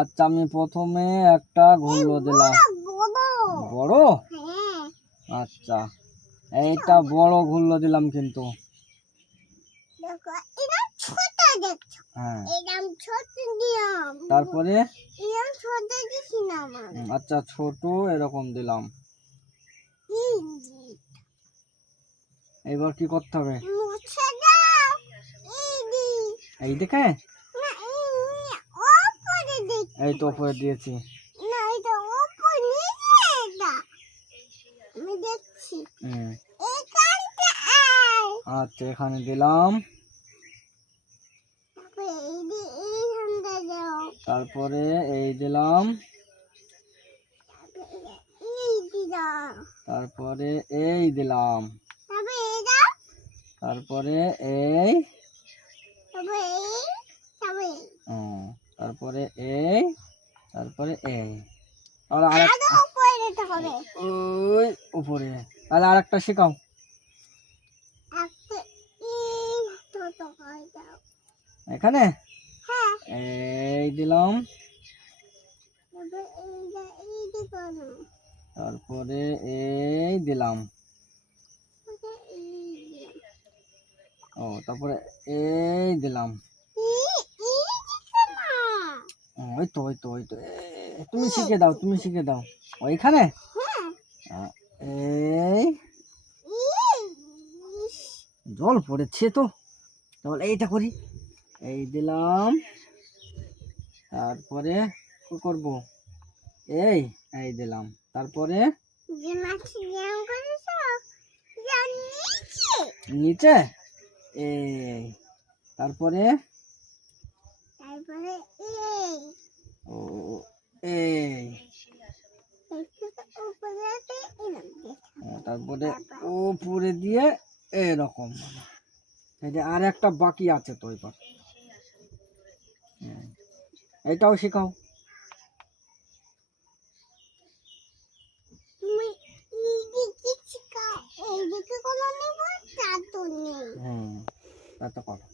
আচ্ছা আমি প্রথমে একটা ঘুরলো দিলাম। বড়? আচ্ছা এইটা বড় ঘুরলো দিলাম কিন্তু। হ্যাঁ তারপরে আচ্ছা ছোট এরকম দিলাম। এবার কি করতে হবে? এই দেখে এই তো উপরে দিয়েছি। আচ্ছা এখানে দিলাম। তারপরে এই দিলাম। তারপরে এই দিলাম। তারপরে এই তারপরে এই তারপরে এই আর ওই উপরে। তাহলে আর একটা শেখাও। এখানে এই দিলাম। তারপরে এই দিলাম। ও তারপরে এই দিলাম। ওই তো ওই তো ওই তো তুমি শিখে দাও, তুমি শিখে দাও। ওইখানে এই জল পড়েছে তো, তাহলে এইটা করি। এই দিলাম। তারপরে কি করব? এই এই দিলাম। তারপরে নিচে এই। তারপরে ও এই। তারপরে উপরে দিয়ে এরকম। আর একটা বাকি আছে তো এবার এটাও শেখাও। তা তো করো।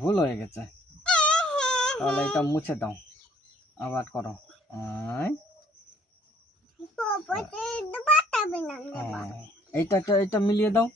ভুল হয়ে গেছে, তাহলে এটা মুছে দাও, আবার করো। এইটা এটা মিলিয়ে দাও।